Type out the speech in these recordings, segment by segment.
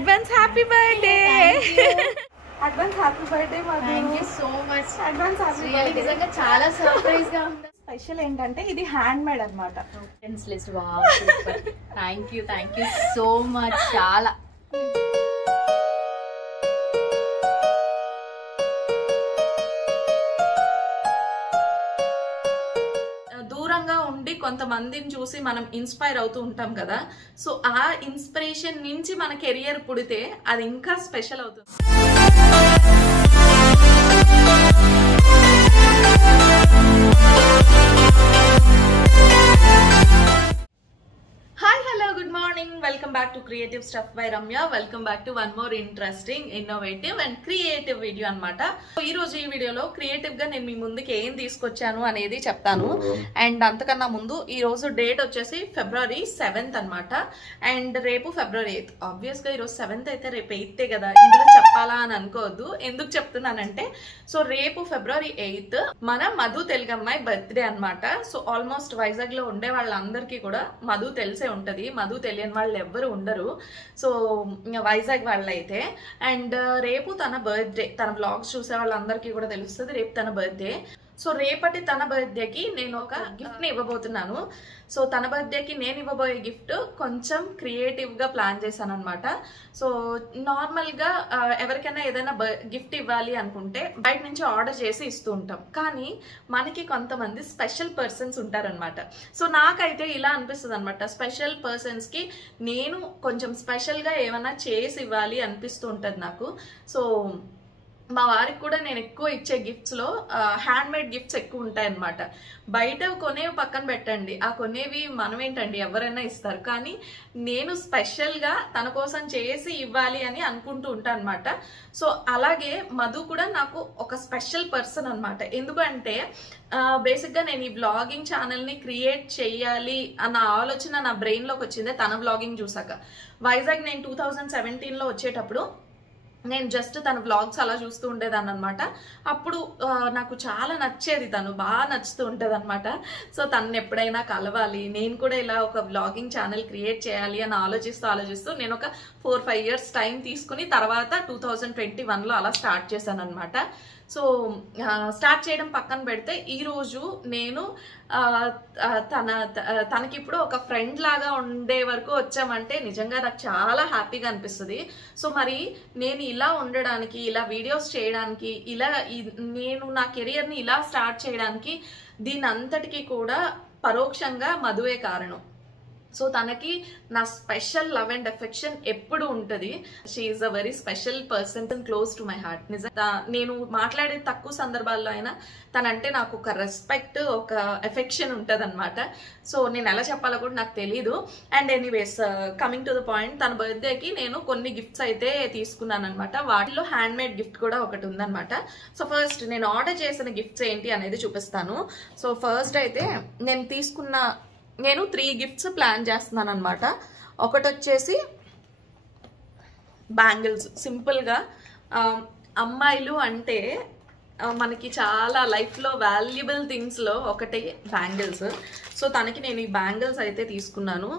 Advance happy birthday. Advance happy birthday Madhu. Thank you so much. Advance happy birthday. నిజంగా చాలా surprise గా ఉంది. Special ఏంటంటే ఇది హ్యాండ్ మేడ్ అన్నమాట. Friends list wow super. Thank you so much. చాలా దూరంగా ఉండి కొంతమందిని చూసి మనం ఇన్స్పైర్ అవుతూ ఉంటాం కదా. సో ఆ ఇన్స్పిరేషన్ నుంచి మన కెరియర్ పుడితే అది ఇంకా స్పెషల్ అవుతుంది. Hi hello good morning, welcome back to creative stuff by Ramya. Welcome back to one more interesting, innovative and creative video అనమాట. ఈ రోజు ఈ వీడియోలో క్రియేటివ్ గా నేను మీ ముందుకి ఏం తీసుకొచ్చాను అనేది చెప్తాను. అండ్ అంతకన్నా ముందు ఈ రోజు డేట్ వచ్చేసి February 7th అనమాట. అండ్ రేపు February 8th. ఆబ్వియస్ గా ఈ రోజు 7th అయితే రేపు 8th కదా, ఇందులో చెప్పాలా అని అనుకోవద్దు. ఎందుకు చెప్తున్నానంటే, సో రేపు February 8th మన మధు తెలుగమ్మాయి బర్త్డే అనమాట. సో ఆల్మోస్ట్ వైజాగ్ లో ఉండే వాళ్ళందరికీ కూడా మధు తెలిసే ఉంటది. మధు తెలియని వాళ్ళు ఎవ్వరు ఉండరు. సో వైజాగ్ వాళ్ళైతే. అండ్ రేపు తన బర్త్డే, తన బ్లాగ్స్ చూసే వాళ్ళందరికీ కూడా తెలుస్తుంది రేపు తన బర్త్డే. సో రేపటి తన బర్త్డేకి నేను ఒక గిఫ్ట్ ని ఇవ్వబోతున్నాను. సో తన బర్త్డేకి నేను ఇవ్వబోయే గిఫ్ట్ కొంచెం క్రియేటివ్ గా ప్లాన్ చేశాను అనమాట. సో నార్మల్ గా ఎవరికైనా ఏదైనా గిఫ్ట్ ఇవ్వాలి అనుకుంటే బయట నుంచి ఆర్డర్ చేసి ఇస్తూ ఉంటాం. కానీ మనకి కొంతమంది స్పెషల్ పర్సన్స్ ఉంటారనమాట. సో నాకైతే ఇలా అనిపిస్తుంది అనమాట, స్పెషల్ పర్సన్స్ కి నేను కొంచెం స్పెషల్ గా ఏమైనా చేసి ఇవ్వాలి అనిపిస్తూ ఉంటది నాకు. సో మా వారికి కూడా నేను ఎక్కువ ఇచ్చే గిఫ్ట్స్ లో హ్యాండ్ మేడ్ గిఫ్ట్స్ ఎక్కువ ఉంటాయి అనమాట. బయట కొనేవి పక్కన పెట్టండి, ఆ కొనేవి మనం ఏంటండి ఎవరైనా ఇస్తారు. కానీ నేను స్పెషల్ గా తన కోసం చేసి ఇవ్వాలి అని అనుకుంటూ ఉంటాను అనమాట. సో అలాగే మధు కూడా నాకు ఒక స్పెషల్ పర్సన్ అనమాట. ఎందుకంటే బేసిక్ గా నేను ఈ వ్లాగింగ్ ఛానల్ ని క్రియేట్ చెయ్యాలి అన్న ఆలోచన నా బ్రెయిన్ లోకి వచ్చిందే తన వ్లాగింగ్ చూసాక. వైజాగ్ నేను 2017 లో వచ్చేటప్పుడు నేను జస్ట్ తన వ్లాగ్స్ అలా చూస్తూ ఉండేదాన్ని అనమాట. అప్పుడు నాకు చాలా నచ్చేది, తను బాగా నచ్చుతూ ఉంటది అనమాట. సో తనని ఎప్పుడైనా కలవాలి, నేను కూడా ఇలా ఒక వ్లాగింగ్ ఛానల్ క్రియేట్ చేయాలి అని ఆలోచిస్తూ నేను ఒక 4-5 years టైం తీసుకుని తర్వాత 2021లో అలా స్టార్ట్ చేశాను అనమాట. సో స్టార్ట్ చేయడం పక్కన పెడితే ఈరోజు నేను తనకి ఇప్పుడు ఒక ఫ్రెండ్ లాగా ఉండే వరకు వచ్చామంటే నిజంగా నాకు చాలా హ్యాపీగా అనిపిస్తుంది. సో మరి నేను ఇలా ఉండడానికి, ఇలా వీడియోస్ చేయడానికి, ఇలా నేను నా కెరియర్ని ఇలా స్టార్ట్ చేయడానికి దీని అంతటికీ కూడా పరోక్షంగా మధువే కారణం. సో తనకి నా స్పెషల్ లవ్ అండ్ ఎఫెక్షన్ ఎప్పుడు ఉంటుంది. She is a very special person, close to my heart. నిజంగా నేను మాట్లాడే తక్కువ సందర్భాల్లో అయినా తనంటే నాకు ఒక రెస్పెక్ట్, ఒక ఎఫెక్షన్ ఉంటుంది అనమాట. సో నేను ఎలా చెప్పాలో కూడా నాకు తెలీదు. And anyways coming to the point, తన బర్త్డేకి నేను కొన్ని గిఫ్ట్స్ అయితే తీసుకున్నాను అనమాట. వాటిలో హ్యాండ్ మేడ్ గిఫ్ట్ కూడా ఒకటి ఉందనమాట. సో ఫస్ట్ నేను ఆర్డర్ చేసిన గిఫ్ట్స్ ఏంటి అనేది చూపిస్తాను. సో ఫస్ట్ అయితే నేను 3 గిఫ్ట్స్ ప్లాన్ చేస్తున్నాను అనమాట. ఒకటి వచ్చేసి బ్యాంగిల్స్. సింపుల్గా అమ్మాయిలు అంటే మనకి చాలా లైఫ్లో వాల్యుబుల్ థింగ్స్లో ఒకటి బ్యాంగిల్స్. సో తనకి నేను ఈ బ్యాంగిల్స్ అయితే తీసుకున్నాను.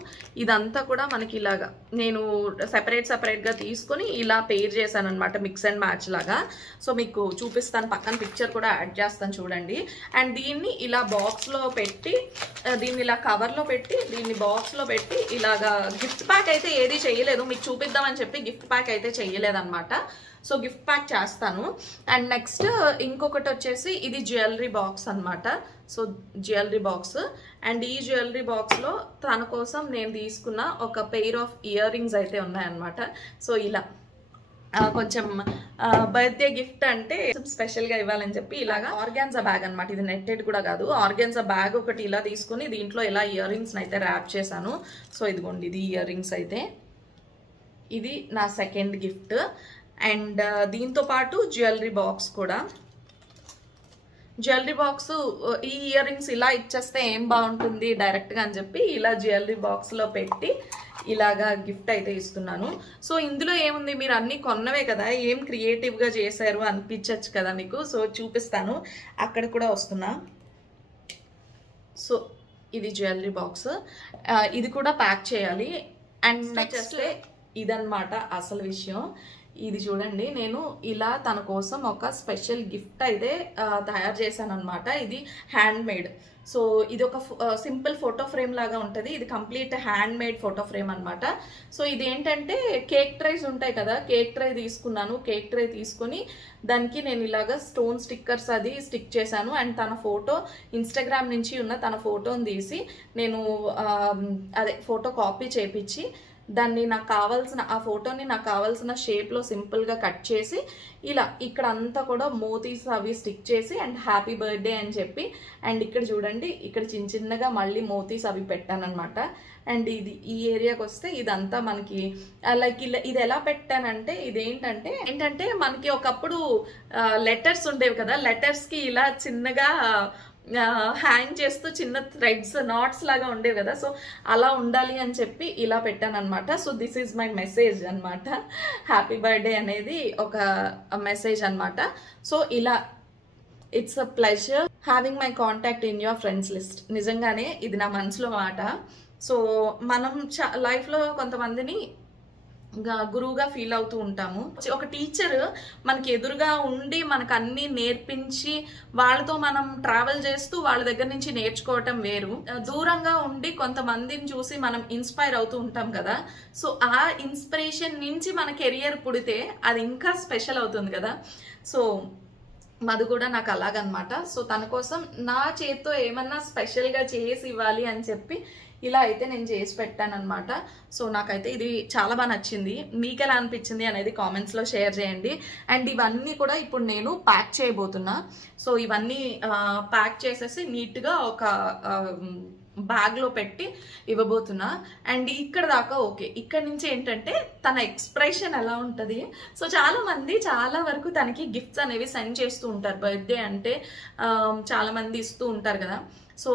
ఇదంతా కూడా మనకి ఇలాగా నేను సెపరేట్గా తీసుకొని ఇలా పేర్ చేశాను అనమాట, మిక్స్ అండ్ మ్యాచ్ లాగా. సో మీకు చూపిస్తాను, పక్కన పిక్చర్ కూడా యాడ్ చేస్తాను చూడండి. అండ్ దీన్ని ఇలా బాక్స్లో పెట్టి, దీన్ని ఇలా కవర్లో పెట్టి, దీన్ని బాక్స్లో పెట్టి ఇలాగా గిఫ్ట్ ప్యాక్ అయితే ఏది చేయలేదు, మీకు చూపిద్దామని చెప్పి గిఫ్ట్ ప్యాక్ అయితే చేయలేదన్నమాట. సో గిఫ్ట్ ప్యాక్ చేస్తాను. అండ్ నెక్స్ట్ ఇంకొకటి వచ్చేసి ఇది జ్యువెలరీ బాక్స్ అనమాట. So jewellery box. అండ్ ఈ జ్యువెలరీ బాక్స్లో తన కోసం నేను తీసుకున్న ఒక పెయిర్ ఆఫ్ ఇయర్ రింగ్స్ అయితే ఉన్నాయన్నమాట. సో ఇలా కొంచెం బర్త్డే గిఫ్ట్ అంటే స్పెషల్గా ఇవ్వాలని చెప్పి ఇలాగా ఆర్గాన్జా బ్యాగ్ అనమాట. ఇది నెట్టెడ్ కూడా కాదు, ఆర్గాన్జా బ్యాగ్ ఒకటి ఇలా తీసుకుని దీంట్లో ఇలా ఇయర్ రింగ్స్ అయితే ర్యాప్ చేశాను. సో ఇదిగోండి, ఇది ఇయర్ రింగ్స్ అయితే. ఇది నా సెకండ్ గిఫ్ట్. అండ్ దీంతో పాటు జ్యువెలరీ బాక్స్ కూడా. జ్యువెలరీ బాక్స్, ఈ ఇయర్ రింగ్స్ ఇలా ఇచ్చేస్తే ఏం బాగుంటుంది డైరెక్ట్గా అని చెప్పి ఇలా జ్యువెలరీ బాక్స్లో పెట్టి ఇలాగా గిఫ్ట్ అయితే ఇస్తున్నాను. సో ఇందులో ఏముంది, మీరు అన్ని కొన్నవే కదా, ఏం క్రియేటివ్గా చేశారు అనిపించచ్చు కదా మీకు. సో చూపిస్తాను, అక్కడ కూడా వస్తున్నా. సో ఇది జ్యువెలరీ బాక్స్, ఇది కూడా ప్యాక్ చేయాలి. అండ్ నెక్స్ట్ ఇదన్నమాట అసలు విషయం. ఇది చూడండి, నేను ఇలా తన కోసం ఒక స్పెషల్ గిఫ్ట్ అయితే తయారు చేశాను అనమాట. ఇది హ్యాండ్ మేడ్. సో ఇది ఒక సింపుల్ ఫోటో ఫ్రేమ్ లాగా ఉంటుంది. ఇది complete hand made photo frame అనమాట. సో ఇది ఏంటంటే కేక్ ట్రైస్ ఉంటాయి కదా, కేక్ ట్రై తీసుకున్నాను. కేక్ ట్రై తీసుకుని దానికి నేను ఇలాగా స్టోన్ స్టిక్కర్స్ అది స్టిక్ చేశాను. అండ్ తన ఫోటో ఇన్స్టాగ్రామ్ నుంచి ఉన్న తన ఫోటోని తీసి నేను అదే ఫోటో కాపీ చేపించి దాన్ని నాకు కావాల్సిన ఆ ఫోటోని నాకు కావాల్సిన షేప్లో సింపుల్గా కట్ చేసి ఇలా ఇక్కడ అంతా కూడా మోతీస్ అవి స్టిక్ చేసి అండ్ హ్యాపీ బర్త్డే అని చెప్పి అండ్ ఇక్కడ చూడండి ఇక్కడ చిన్న చిన్నగా మళ్ళీ మోతీస్ అవి పెట్టానమాట. అండ్ ఇది ఈ ఏరియాకి వస్తే ఇదంతా మనకి లైక్ ఇలా ఇది ఎలా పెట్టానంటే ఏంటంటే మనకి ఒకప్పుడు లెటర్స్ ఉండేవి కదా, లెటర్స్కి ఇలా చిన్నగా హ్యాంగ్ చేస్తూ చిన్న థ్రెడ్స్ నాట్స్ లాగా ఉండేవి కదా, సో అలా ఉండాలి అని చెప్పి ఇలా పెట్టాను అనమాట. So this is my message అనమాట. హ్యాపీ బర్త్డే అనేది ఒక మెసేజ్ అనమాట. సో ఇలా it's a pleasure having my contact in your friends list. నిజంగానే ఇది నా మనసులో మాట. సో మనం లైఫ్లో కొంతమందిని గురువుగా ఫీల్ అవుతూ ఉంటాము. ఒక టీచర్ మనకి ఎదురుగా ఉండి మనకు అన్ని నేర్పించి వాళ్ళతో మనం ట్రావెల్ చేస్తూ వాళ్ళ దగ్గర నుంచి నేర్చుకోవటం వేరు. దూరంగా ఉండి కొంతమందిని చూసి మనం ఇన్స్పైర్ అవుతూ ఉంటాం కదా, సో ఆ ఇన్స్పిరేషన్ నుంచి మన కెరియర్ పుడితే అది ఇంకా స్పెషల్ అవుతుంది కదా. సో అది కూడా నాకు అలాగనమాట. సో తన కోసం నా చేత్తో ఏమన్నా స్పెషల్గా చేసి ఇవ్వాలి అని చెప్పి ఇలా అయితే నేను చేసి పెట్టాను అనమాట. సో నాకైతే ఇది చాలా బాగా నచ్చింది. మీకు ఎలా అనిపించింది అనేది కామెంట్స్లో షేర్ చేయండి. అండ్ ఇవన్నీ కూడా ఇప్పుడు నేను ప్యాక్ చేయబోతున్నా. సో ఇవన్నీ ప్యాక్ చేసేసి నీట్గా ఒక బ్యాగ్లో పెట్టి ఇవ్వబోతున్నా. అండ్ ఇక్కడ దాకా ఓకే. ఇక్కడ నుంచి ఏంటంటే తన ఎక్స్ప్రెషన్ ఎలా ఉంటుంది. సో చాలా వరకు తనకి గిఫ్ట్స్ అనేవి సెండ్ చేస్తూ ఉంటారు. బర్త్డే అంటే చాలామంది ఇస్తూ ఉంటారు కదా. సో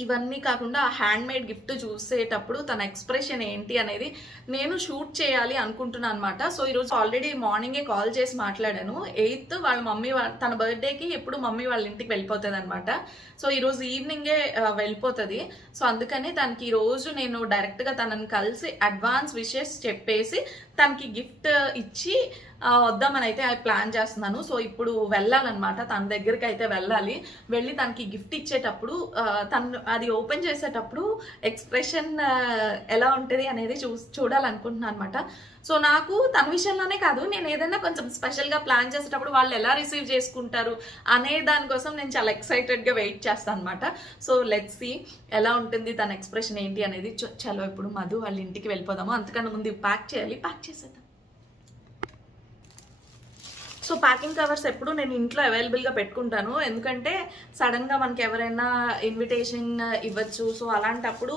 ఇవన్నీ కాకుండా ఆ హ్యాండ్ మేడ్ గిఫ్ట్ చూసేటప్పుడు తన ఎక్స్ప్రెషన్ ఏంటి అనేది నేను షూట్ చేయాలి అనుకుంటున్నాను అనమాట. సో ఈరోజు ఆల్రెడీ మార్నింగే కాల్ చేసి మాట్లాడాను. 8th వాళ్ళ మమ్మీ తన బర్త్డేకి ఎప్పుడు మమ్మీ వాళ్ళ ఇంటికి వెళ్ళిపోతుంది అనమాట. సో ఈరోజు ఈవినింగే వెళ్ళిపోతుంది. సో అందుకని తనకి ఈరోజు నేను డైరెక్ట్గా తనని కలిసి అడ్వాన్స్ విషెస్ చెప్పేసి తనకి గిఫ్ట్ ఇచ్చి వద్దామని అయితే ప్లాన్ చేస్తున్నాను. సో ఇప్పుడు వెళ్ళాలన్నమాట, తన దగ్గరికి అయితే వెళ్ళాలి. వెళ్ళి తనకి గిఫ్ట్ ఇచ్చేటప్పుడు తను అది ఓపెన్ చేసేటప్పుడు ఎక్స్ప్రెషన్ ఎలా ఉంటుంది అనేది చూడాలనుకుంటున్నాను అనమాట. సో నాకు తన విషయంలోనే కాదు, నేను ఏదైనా కొంచెం స్పెషల్గా ప్లాన్ చేసేటప్పుడు వాళ్ళు ఎలా రిసీవ్ చేసుకుంటారు అనే దానికోసం నేను చాలా ఎక్సైటెడ్గా వెయిట్ చేస్తాను అనమాట. సో లెట్స్ సీ ఎలా ఉంటుంది తన ఎక్స్ప్రెషన్ ఏంటి అనేది. చలో ఇప్పుడు మధు వాళ్ళ ఇంటికి వెళ్ళిపోదాము. అంతకన్నా ముందు ప్యాక్ చేయాలి, ప్యాక్ చేసేద్దాం. సో ప్యాకింగ్ కవర్స్ ఎప్పుడు నేను ఇంట్లో అవైలబుల్గా పెట్టుకుంటాను, ఎందుకంటే సడన్గా మనకి ఎవరైనా ఇన్విటేషన్ ఇవ్వచ్చు. సో అలాంటప్పుడు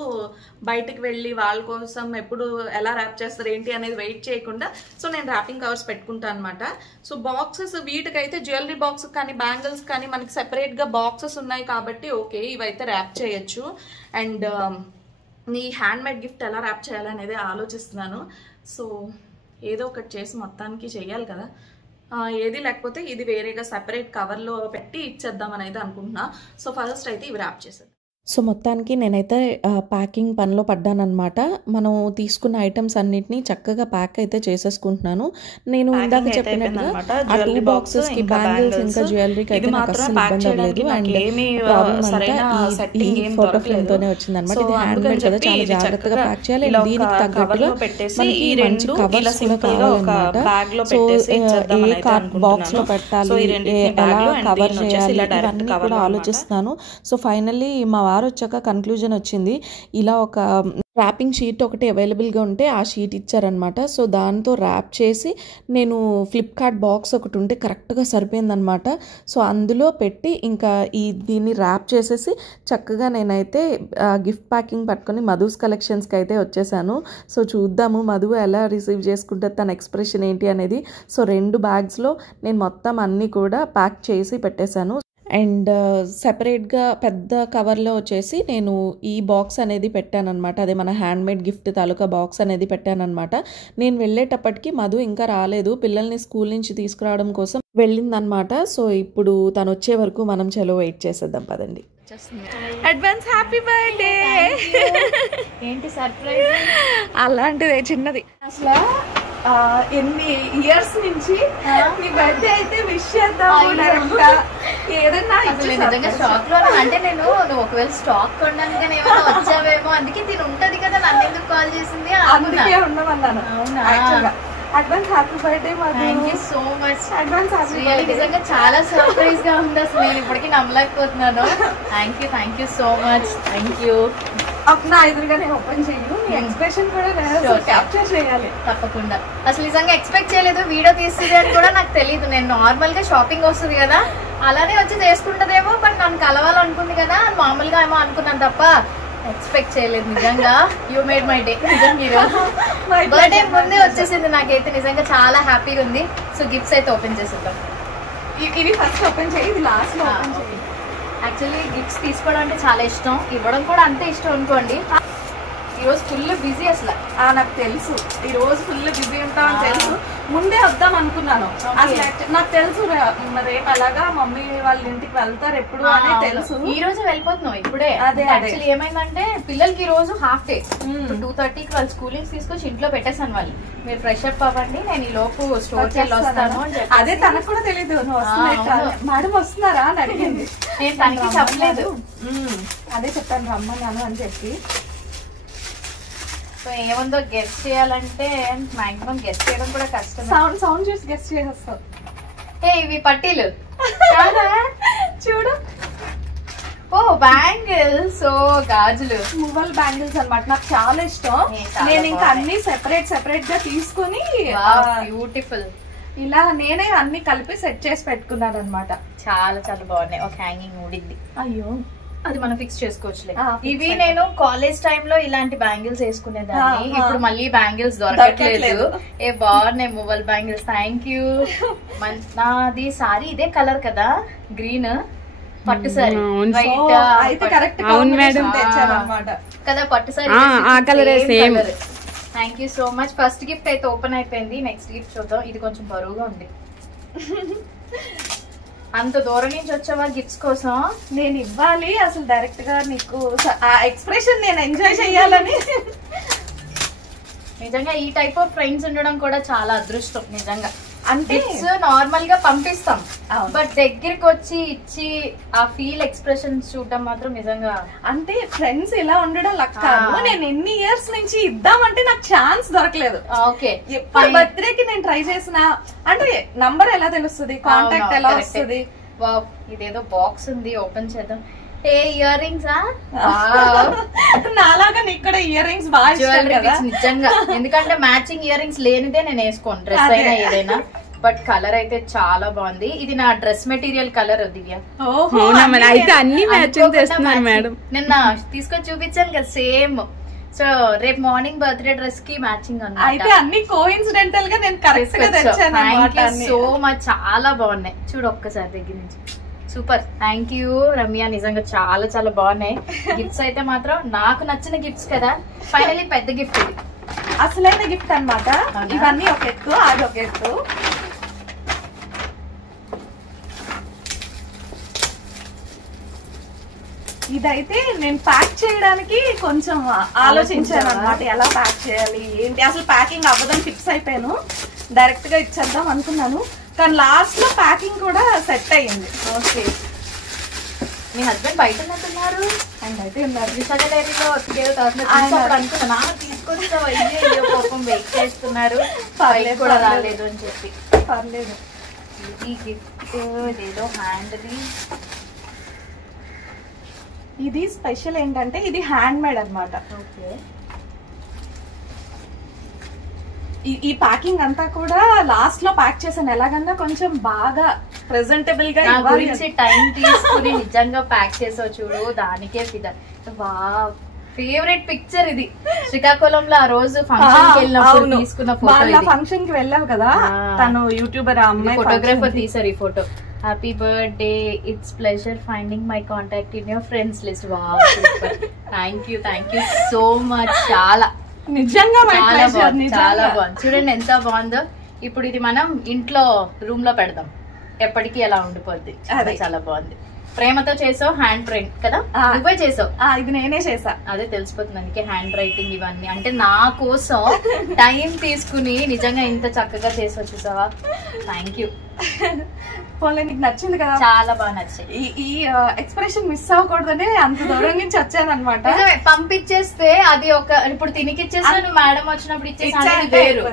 బయటకు వెళ్ళి వాళ్ళ కోసం ఎప్పుడు ఎలా ర్యాప్ చేస్తారు ఏంటి అనేది వెయిట్ చేయకుండా సో నేను ర్యాపింగ్ కవర్స్ పెట్టుకుంటాను అనమాట. సో బాక్సెస్ వీటికైతే జ్యువెలరీ బాక్స్ కానీ బ్యాంగిల్స్ కానీ మనకి సెపరేట్గా బాక్సెస్ ఉన్నాయి కాబట్టి ఓకే, ఇవైతే ర్యాప్ చేయొచ్చు. అండ్ ఈ హ్యాండ్ మేడ్ గిఫ్ట్ ఎలా ర్యాప్ చేయాలనేది ఆలోచిస్తున్నాను. సో ఏదో ఒకటి చేసి మొత్తానికి చెయ్యాలి కదా. ఏది లేకపోతే ఇది వేరేగా సెపరేట్ కవర్లో పెట్టి ఇచ్చేద్దామని అయితే అనుకుంటున్నా. సో ఫస్ట్ అయితే ఇవి ర్యాప్ చేసేద్దాం. సో మొత్తానికి నేనైతే ప్యాకింగ్ పనిలో పడ్డానమాట. మనం తీసుకున్న ఐటమ్స్ అన్నిటినీ చక్కగా ప్యాక్ అయితే చేసేసుకుంటున్నాను. నేను ఇందాక చెప్పినట్టుగా ఆ 2 బాక్సెస్కి బ్యాంగిల్స్ ఇంకా జ్యువెలరీకి అయితే నాకు అస్సలు ఇబ్బంది అవ్వలేదు. అండ్ ప్రాబ్లం అంతా ఈ ఫోటో ఫ్రేమ్తోనే వచ్చిందనమాట. ఇది హ్యాండ్ మేడ్ కదా, చాలా జాగ్రత్తగా ప్యాక్ చేయాలి. అండ్ దీనికి తగ్గట్టుగా మనకి మంచి కవర్స్ కూడా కావాలన్నమాట. సో ఏ బాక్స్ లో పెట్టాలి, ఎలా కవర్ చేయాలి, ఇవన్నీ కూడా ఆలోచిస్తున్నాను. సో ఫైనల్లీ మా వారు వచ్చాక కన్క్లూజన్ వచ్చింది. ఇలా ఒక ర్యాపింగ్ షీట్ ఒకటి అవైలబుల్గా ఉంటే ఆ షీట్ ఇచ్చారనమాట. సో దాంతో ర్యాప్ చేసి నేను ఫ్లిప్కార్ట్ బాక్స్ ఒకటి ఉంటే కరెక్ట్గా సరిపోయిందనమాట. సో అందులో పెట్టి ఇంకా దీన్ని ర్యాప్ చేసేసి చక్కగా నేనైతే గిఫ్ట్ ప్యాకింగ్ పట్టుకొని మధుస్ కలెక్షన్స్కి అయితే వచ్చేసాను. సో చూద్దాము మధు ఎలా రిసీవ్ చేసుకుంటుంది, తన ఎక్స్ప్రెషన్ ఏంటి అనేది. సో 2 బ్యాగ్స్లో నేను మొత్తం అన్నీ కూడా ప్యాక్ చేసి పెట్టేశాను. అండ్ సెపరేట్గా పెద్ద కవర్లో వచ్చేసి నేను ఈ బాక్స్ అనేది పెట్టానమాట. అదే మన హ్యాండ్మేడ్ గిఫ్ట్ తాలూకా బాక్స్ అనేది పెట్టానమాట. నేను వెళ్ళేటప్పటికి మధు ఇంకా రాలేదు, పిల్లల్ని స్కూల్ నుంచి తీసుకురావడం కోసం వెళ్ళిందనమాట. సో ఇప్పుడు తను వచ్చే వరకు మనం చలో వెయిట్ చేసేద్దాం పదండి. Advance happy birthday. ఏంటి సర్ప్రైజ్? అలాంటిదే చిన్నది. అసలు ఎన్ని ఇయర్స్ నుంచి నీ బర్త్డే అయితే విష్ చేద్దాము ఏదన్నా నిజంగా స్టాక్ లో అంటే నేను నువ్వు ఒకవేళ స్టాక్ కొనడానికి ఏమైనా వచ్చావేమో అందుకే తిని ఉంటది కదా నన్ను ఎందుకు కాల్ చేసింది అందుకే ఉండమన్నాను. అవునా? Advance happy birthday. Thank you so much. Advance happy. నిజంగా చాలా సర్ప్రైజ్ గా ఉంది అసలు నేను ఇప్పటికీ నమ్మలేకపోతున్నాను. Thank you so much. Thank you. నా ఎదురుగా నేను ఓపెన్ చేయను. నీ ఎక్స్ప్రెషన్ కూడా క్యాప్చర్ చేయాలి తప్పకుండా. అసలు నిజంగా ఎక్స్పెక్ట్ చేయలేదు వీడియో తీస్తుంది అని కూడా నాకు తెలియదు. నేను నార్మల్ గా షాపింగ్ వస్తుంది కదా అలానే వచ్చి చేసుకుంటదేమో బట్ నన్ను కలవాలనుకుంది కదా మామూలుగా ఏమో అనుకున్నాను తప్ప ఎక్స్పెక్ట్ చేయలేదు. నిజంగా యూ మేడ్ మై డే. నిజంగా బర్త్డే ముందే వచ్చేసింది నాకైతే నిజంగా చాలా హ్యాపీగా ఉంది. సో గిఫ్ట్స్ అయితే ఓపెన్ చేసేద్దాం. ఇది ఫస్ట్ ఓపెన్ చేయి, ఇది లాస్ట్ లో ఓపెన్ చేయి. యాక్చువల్లీ గిఫ్ట్స్ తీసుకోవడం అంటే చాలా ఇష్టం, ఇవ్వడం కూడా అంతే ఇష్టం అనుకోండి. ఈరోజు ఫుల్ బిజీ అసలు. నాకు తెలుసు ఈ రోజు ఫుల్ బిజీ ఉంటామని తెలుసు. ముందే వద్దాం అనుకున్నాను. అసలు నాకు తెలుసు రేపు అలాగా మమ్మీ వాళ్ళ ఇంటికి వెళ్తారు ఎప్పుడు అని తెలుసు. ఈ రోజు వెళ్ళిపోతున్నావు ఇప్పుడే. అదే యాక్చువల్లీ ఏమైందంటే పిల్లలకి ఈ రోజు హాఫ్ డే 2:30కి వాళ్ళు స్కూలింగ్ తీసుకొచ్చి ఇంట్లో పెట్టేసాను. మీరు ఫ్రెష్ అప్ అవ్వండి నేను ఈ లోపు స్టోర్ కి వస్తాను అని చెప్పి. అదే తనకు కూడా తెలియదు మేడం వస్తున్నారా అని అడిగింది. నేను తనకి చెప్పలేదు. అదే చెప్పాను రమ్మన్నాను అని చెప్పి. సో ఏముందో గెస్ట్ చేయాలంటే మాక్సిమం గెస్ట్ చేయడం కూడా కష్టం. సౌండ్ చూసి గెస్ట్ చేసేస్తావు. ఇవి పట్టీలు చూడు. ఓ బ్యాంగిల్స్. సో గాజులు మువ్వల్ బ్యాంగిల్స్ అన్నమాట. నాకు చాలా ఇష్టం. నేను ఇంకా అన్ని సెపరేట్ గా తీసుకుని బ్యూటిఫుల్ ఇలా నేనే అన్ని కలిపి సెట్ చేసి పెట్టుకున్నాను అనమాట. చాలా చాలా బాగున్నాయి. ఒక హ్యాంగింగ్ ఊడింది. అయ్యో అది మనం ఫిక్స్ చేసుకోవచ్చులే. ఇవి నేను కాలేజ్ టైమ్ లో ఇలాంటి బ్యాంగిల్స్ వేసుకునేదాన్ని. ఇప్పుడు మళ్ళీ బ్యాంగిల్స్ దొరకట్లేదు. బాగున్నాయి మువ్వల్ బ్యాంగిల్స్. Thank you. నాది సారీ ఇదే కలర్ కదా గ్రీన్ పట్టు సారీ కదా పట్టు sorry thank you so much. First gift అయితే ఓపెన్ అయిపోయింది. నెక్స్ట్ గిఫ్ట్ చూద్దాం. ఇది కొంచెం బరువుగా ఉంది. అంత దూరం నుంచి వచ్చావా గిఫ్ట్స్ కోసం? నేను ఇవ్వాలి అసలు డైరెక్ట్ గా నీకు ఆ ఎక్స్ప్రెషన్ నేను ఎంజాయ్ చేయాలని. నిజంగా ఈ టైప్ ఆఫ్ ఫ్రెండ్స్ ఉండడం కూడా చాలా అదృష్టం. నిజంగా అంటే నార్మల్ గా పంపిస్తాం బట్ దగ్గరికి వచ్చి ఇచ్చి ఆ ఫీల్ ఎక్స్ప్రెషన్స్ చూడటం మాత్రం నిజంగా అంటే ఫ్రెండ్స్ ఇలా ఉండడం లక్ కాదు. నేను ఎన్ని ఇయర్స్ నుంచి ఇద్దామంటే నాకు ఛాన్స్ దొరకలేదు. ఓకే బర్త్డే కి నేను ట్రై చేసిన అంటే నంబర్ ఎలా తెలుస్తుంది, కాంటాక్ట్ ఎలా వస్తుంది. వావ్ ఇదేదో బాక్స్ ఉంది ఓపెన్ చేద్దాం. ఇయర్ రింగ్స్ నాలాగా నీకు కూడా ఇయర్ రింగ్స్ బాగా నిజంగా. ఎందుకంటే మ్యాచింగ్ ఇయర్ రింగ్స్ లేనిదే నేను వేసుకోను డ్రెస్ అయినా ఏదైనా. బట్ కలర్ అయితే చాలా బాగుంది. ఇది నా డ్రెస్ మెటీరియల్ కలర్ దివ్య. అయితే అన్ని మ్యాచింగ్ చేస్తున్నారు మేడం. నిన్న తీసుకొని చూపించాను కదా సేమ్. సో రేపు మార్నింగ్ బర్త్డే డ్రెస్ కి మ్యాచింగ్ అయితే అన్ని కోఇన్సిడెంటల్ గా నేను కరెక్ట్ గా తెచ్చాను. Thank you so much. చాలా బాగున్నాయి చూడు ఒక్కసారి దగ్గర నుంచి. సూపర్. Thank you Ramya. నిజంగా చాలా చాలా బాగున్నాయి గిఫ్ట్స్ అయితే మాత్రం. నాకు నచ్చిన గిఫ్ట్స్ కదా. ఫైనలీ పెద్ద గిఫ్ట్ ఇది అసలైన గిఫ్ట్ అన్నమాట. ఇవన్నీ ఒక ఎత్తు అది ఒక ఎత్తు. ఇదైతే నేను ప్యాక్ చేయడానికి కొంచెం ఆలోచించాను అన్నమాట. ఎలా ప్యాక్ చేయాలి ఏంటి అసలు ప్యాకింగ్ అవ్వదని ఫిక్స్ అయిపోయాను. డైరెక్ట్ గా ఇచ్చేద్దాం అనుకున్నాను కానీ లాస్ట్ లో ప్యాకింగ్ కూడా సెట్ అయ్యింది. ఓకే మీ హస్బెండ్ బయట ఉన్నట్టున్నారు. అండ్ అయితే ఉన్నారు విశాఖలో అనుకున్నా తీసుకొచ్చావు. అయ్యో పాపం వెయిట్ చేస్తున్నారు. పర్లేదు కూడా రాలేదు అని చెప్పి. పర్లేదు. ఈ గిఫ్ట్ ఇదేదో హ్యాండ్ది. ఇది స్పెషల్ ఏంటంటే ఇది హ్యాండ్ మేడ్ అన్నమాట. ఓకే ఈ ప్యాకింగ్ అంతా కూడా లాస్ట్ లో ప్యాక్ చేశాను. ఎలాగన్నా కొంచెం బాగా ప్రెజెంటబుల్ గా గురించి టైం తీసుకుని నిజంగా ప్యాక్ చేసావు చూడు. దానికే ఫిదా. వావ్ ఫేవరెట్ పిక్చర్ ఇది. శ్రీకాకుళంలో ఆ రోజు ఫంక్షన్ కి వెళ్ళినప్పుడు తీసుకున్న ఫోటో. ఫంక్షన్ కి వెళ్ళావు కదా తను యూట్యూబర్ అమ్మాయి ఫోటోగ్రాఫర్ తీసారు ఈ photo. Happy birthday. It's pleasure finding my contact in your friends list. Wow super. Thank you so much. చాలా నిజంగా చాలా బాగుంది. చూడండి ఎంత బాగుందో. ఇప్పుడు ఇది మనం ఇంట్లో రూమ్ లో పెడదాం. ఎప్పటికీ ఎలా ఉండిపోద్ది. చాలా బాగుంది. ప్రేమతో చేసావు, హ్యాండ్ ప్రింట్ కదా, నువ్వే చేసావు. ఇది నేనే చేసా. అదే తెలిసిపోతుంది, అందుకే హ్యాండ్ రైటింగ్ ఇవన్నీ. అంటే నా కోసం టైం తీసుకుని నిజంగా ఇంత చక్కగా చేసావు చూసావా. Thank you. పోలే, నీకు నచ్చింది కదా? చాలా బాగా నచ్చింది. ఈ ఎక్స్ప్రెషన్ మిస్ అవ్వకూడదనే అంత దూరం నుంచి వచ్చాను అనమాట. పంపించేస్తే అది ఒక ఇప్పుడు తినికిచ్చేస్తే నువ్వు మేడం వచ్చినప్పుడు ఇచ్చేసి వేరు.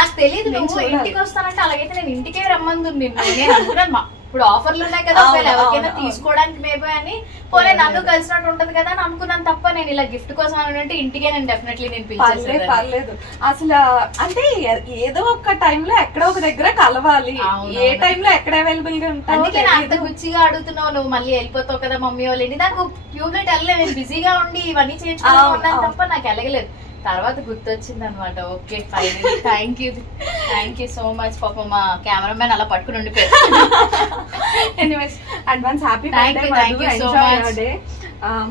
నాకు తెలియదు నువ్వు ఇంటికి వస్తానంటే. అలాగైతే నేను ఇంటికే రమ్మంది నేను అనుకున్నాను. ఇప్పుడు ఆఫర్లు ఉన్నాయి కదా, ఎవరికైనా తీసుకోవడానికి మేబో అని. పోలే నన్ను కలిసినట్టు ఉంటది కదా అని అనుకున్నాను తప్ప నేను ఇలా గిఫ్ట్ కోసం అంటే ఇంటికే నేను డెఫినెట్లీ నేను పిలిచేది. పర్లేదు అసలు. అంటే ఏదో ఒక టైంలో ఎక్కడో ఒక దగ్గర కలవాలి, ఏ టైంలో ఎక్కడ అవైలబుల్ గా ఉంటావు. అందుకే అంత గుచ్చిగా అడుగుతున్నావు. నువ్వు మళ్ళీ వెళ్ళిపోతావు కదా మమ్మీ వాళ్ళని. నాకు ట్యూబ్లైట్ వెళ్ళలేదు, నేను బిజీగా ఉండి ఇవన్నీ చేయించుకున్నాను తప్ప నాకు వెళ్ళగలేదు. తర్వాత గుర్తొచ్చింది అనమాట. Okay finally thank you so much. పాప మా కెమెరామెన్ అలా పట్టుకుని ఉండిపోయారు. Anyways advance happy birthday.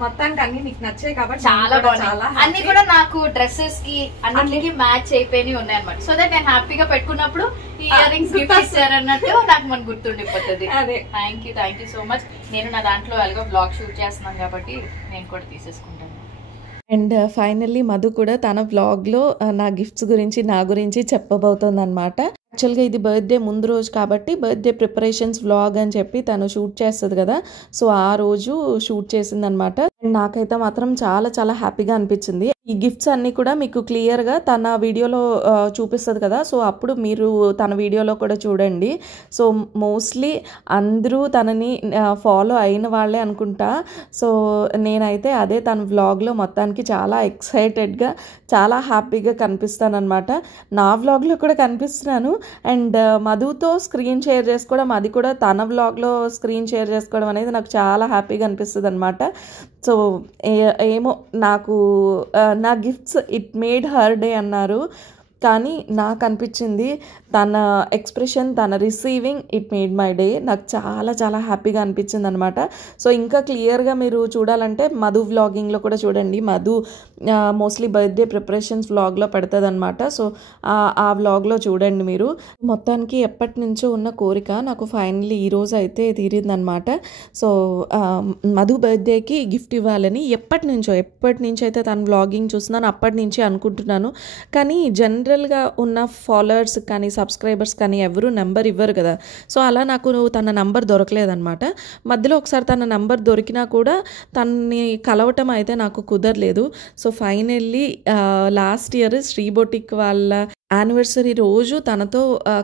మొత్తానికి అన్ని నీకు నచ్చాయి కాబట్టి చాలా బాగున్నాయి. అన్ని కూడా నాకు డ్రెస్సెస్ కి అన్నిటికి మ్యాచ్ అయిపోయి ఉన్నాయి అనమాట. సో దట్ నేను హ్యాపీగా పెట్టుకున్నప్పుడు ఈ ఇయర్ రింగ్స్ గిఫ్ట్ ఇచ్చారన్నట్టు నాకు మనకు గుర్తుండిపోతుంది. Thank you so much. నేను నా దాంట్లో ఎలాగో బ్లాగ్ షూట్ చేస్తున్నాను కాబట్టి నేను కూడా తీసేసుకుంటాను. అండ్ ఫైనల్లీ మధు కూడా తన వ్లాగ్లో నా గిఫ్ట్స్ గురించి నా గురించి చెప్పబోతుంది అనమాట. యాక్చువల్గా ఇది బర్త్డే ముందు రోజు కాబట్టి బర్త్డే ప్రిపరేషన్స్ వ్లాగ్ అని చెప్పి తను షూట్ చేస్తుంది కదా, సో ఆ రోజు షూట్ చేసింది అనమాట. అండ్ నాకైతే మాత్రం చాలా చాలా హ్యాపీగా అనిపించింది. ఈ గిఫ్ట్స్ అన్నీ కూడా మీకు క్లియర్గా తన వీడియోలో చూపిస్తుంది కదా, సో అప్పుడు మీరు తన వీడియోలో కూడా చూడండి. సో మోస్ట్లీ అందరూ తనని ఫాలో అయిన వాళ్ళే అనుకుంటా. సో నేనైతే అదే తన వ్లాగ్లో మొత్తానికి చాలా ఎక్సైటెడ్గా చాలా హ్యాపీగా కనిపిస్తాను అనమాట. నా వ్లాగ్లో కూడా కనిపిస్తున్నాను. అండ్ మధుతో స్క్రీన్ షేర్ చేసుకోవడం, అది కూడా తన వ్లాగ్లో స్క్రీన్ షేర్ చేసుకోవడం అనేది నాకు చాలా హ్యాపీగా అనిపిస్తుంది అనమాట. సో ఏమో నాకు నా gifts it made her day అన్నారు, కానీ నాకు అనిపించింది తన ఎక్స్ప్రెషన్, తన receiving it made my day. నాకు చాలా చాలా హ్యాపీగా అనిపించింది అనమాట. సో ఇంకా క్లియర్గా మీరు చూడాలంటే మధు వ్లాగింగ్లో కూడా చూడండి. మధు మోస్ట్లీ బర్త్డే ప్రిపరేషన్స్ వ్లాగ్లో పెడుతుంది అనమాట. సో ఆ వ్లాగ్లో చూడండి మీరు. మొత్తానికి ఎప్పటి నుంచో ఉన్న కోరిక నాకు ఫైనల్లీ ఈరోజు అయితే తీరిందనమాట. సో మధు బర్త్డేకి గిఫ్ట్ ఇవ్వాలని ఎప్పటి నుంచో అయితే తన వ్లాగింగ్ చూస్తున్నాను, అప్పటి నుంచి అనుకుంటున్నాను. కానీ జనరల్గా ఉన్న ఫాలోవర్స్ కానీ సబ్స్క్రైబర్స్ కానీ ఎవరు నెంబర్ ఇవ్వరు కదా, సో అలా నాకు తన నెంబర్ దొరకలేదనమాట. మధ్యలో ఒకసారి తన నెంబర్ దొరికినా కూడా తనని కలవటం అయితే నాకు కుదరలేదు. So finally last year Sri boutique వాళ్ళ యానివర్సరీ రోజు తనతో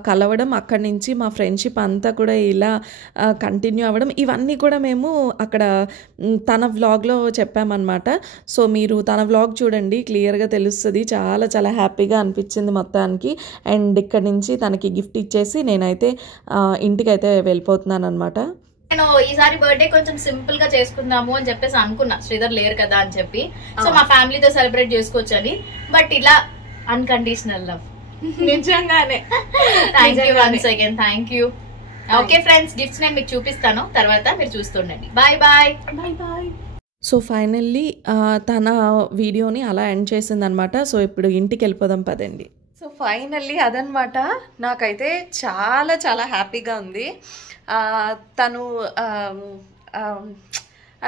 కలవడం, అక్కడి నుంచి మా ఫ్రెండ్షిప్ అంతా కూడా ఇలా కంటిన్యూ అవ్వడం, ఇవన్నీ కూడా మేము అక్కడ తన వ్లాగ్లో చెప్పామన్నమాట. సో మీరు తన వ్లాగ్ చూడండి, క్లియర్గా తెలుస్తుంది. చాలా చాలా హ్యాపీగా అనిపించింది మొత్తానికి. అండ్ ఇక్కడి నుంచి తనకి గిఫ్ట్ ఇచ్చేసి నేనైతే ఇంటికైతే వెళ్ళిపోతున్నాను అనమాట. నేను ఈసారి బర్త్డే కొంచెం సింపుల్ గా చేసుకుందాము అని చెప్పేసి అనుకున్నా, శ్రీధర్ లేరు కదా అని చెప్పి. సో మా ఫ్యామిలీతో సెలబ్రేట్ చేసుకోవచ్చు అని. బట్ ఇలా అన్కండిషనల్ లవ్ నిజంగానే. Thank you once again, thank you. Okay friends, gifts నేను మీకు చూపిస్తాను తర్వాత, మీరు చూస్తుండండి. Bye bye bye bye. So finally తన వీడియోని అలా ఎండ్ చేసిందనమాట. సో ఇప్పుడు ఇంటికి వెళ్ళిపోదాం పదండి. సో ఫైనల్లీ అదనమాట. నాకైతే చాలా చాలా హ్యాపీగా ఉంది. తను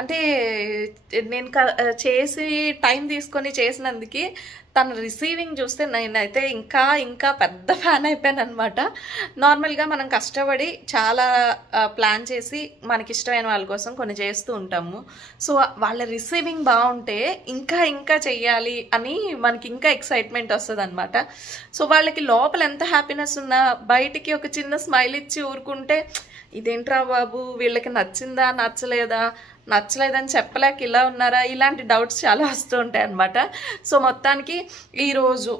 అంటే నేను చేసి టైం తీసుకొని చేసినందుకు తన రిసీవింగ్ చూస్తే నేనైతే ఇంకా పెద్ద ఫ్యాన్ అయిపోయాను అనమాట. నార్మల్గా మనం కష్టపడి చాలా ప్లాన్ చేసి మనకిష్టమైన వాళ్ళ కోసం కొన్ని చేస్తూ ఉంటాము. సో వాళ్ళ రిసీవింగ్ బాగుంటే ఇంకా చెయ్యాలి అని మనకి ఇంకా ఎక్సైట్మెంట్ వస్తుంది అనమాట. సో వాళ్ళకి లోపల ఎంత హ్యాపీనెస్ ఉన్నా బయటికి ఒక చిన్న స్మైల్ ఇచ్చి ఊరుకుంటే ఇదేంట్రా బాబు వీళ్ళకి నచ్చిందా నచ్చలేదని చెప్పలేక ఇలా ఉన్నారా, ఇలాంటి డౌట్స్ చాలా వస్తూ ఉంటాయి అన్నమాట. సో మొత్తానికి ఈరోజు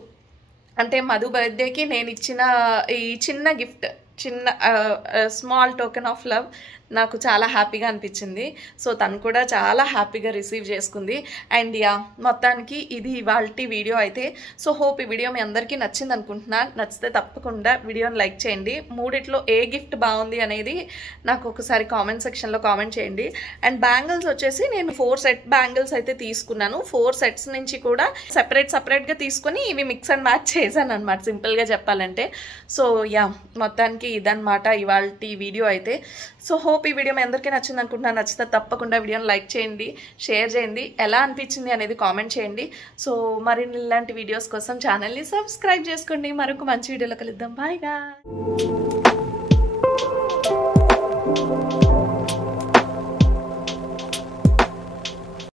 అంటే మధు బర్త్డేకి నేను ఇచ్చిన ఈ చిన్న గిఫ్ట్, చిన్న స్మాల్ టోకెన్ ఆఫ్ లవ్ నాకు చాలా హ్యాపీగా అనిపించింది. సో తను కూడా చాలా హ్యాపీగా రిసీవ్ చేసుకుంది. అండ్ మొత్తానికి ఇది ఇవాల్టి వీడియో అయితే. సో హోప్ ఈ వీడియో మీ అందరికీ నచ్చింది అనుకుంటున్నాను. నచ్చితే తప్పకుండా వీడియోని లైక్ చేయండి. మూడిట్లో ఏ గిఫ్ట్ బాగుంది అనేది నాకు ఒకసారి కామెంట్ సెక్షన్లో కామెంట్ చేయండి. అండ్ బ్యాంగిల్స్ వచ్చేసి నేను 4 సెట్ బ్యాంగిల్స్ అయితే తీసుకున్నాను. 4 సెట్స్ నుంచి కూడా సెపరేట్గా తీసుకొని ఇవి మిక్స్ అండ్ మ్యాచ్ చేశాను అనమాట, సింపుల్గా చెప్పాలంటే. సో మొత్తానికి మొత్తానికి ఇదన్నమాట ఇవాళ వీడియో అయితే. సో హోప్ ఈ వీడియో మీ అందరికీ నచ్చింది అనుకుంటున్నాను. నచ్చితే తప్పకుండా వీడియోని లైక్ చేయండి, షేర్ చేయండి, ఎలా అనిపించింది అనేది కామెంట్ చేయండి. సో మరిన్ని ఇలాంటి వీడియోస్ కోసం ఛానల్ని సబ్స్క్రైబ్ చేసుకోండి. మరొక మంచి వీడియోలో కలుద్దాం. బాయ్ గా.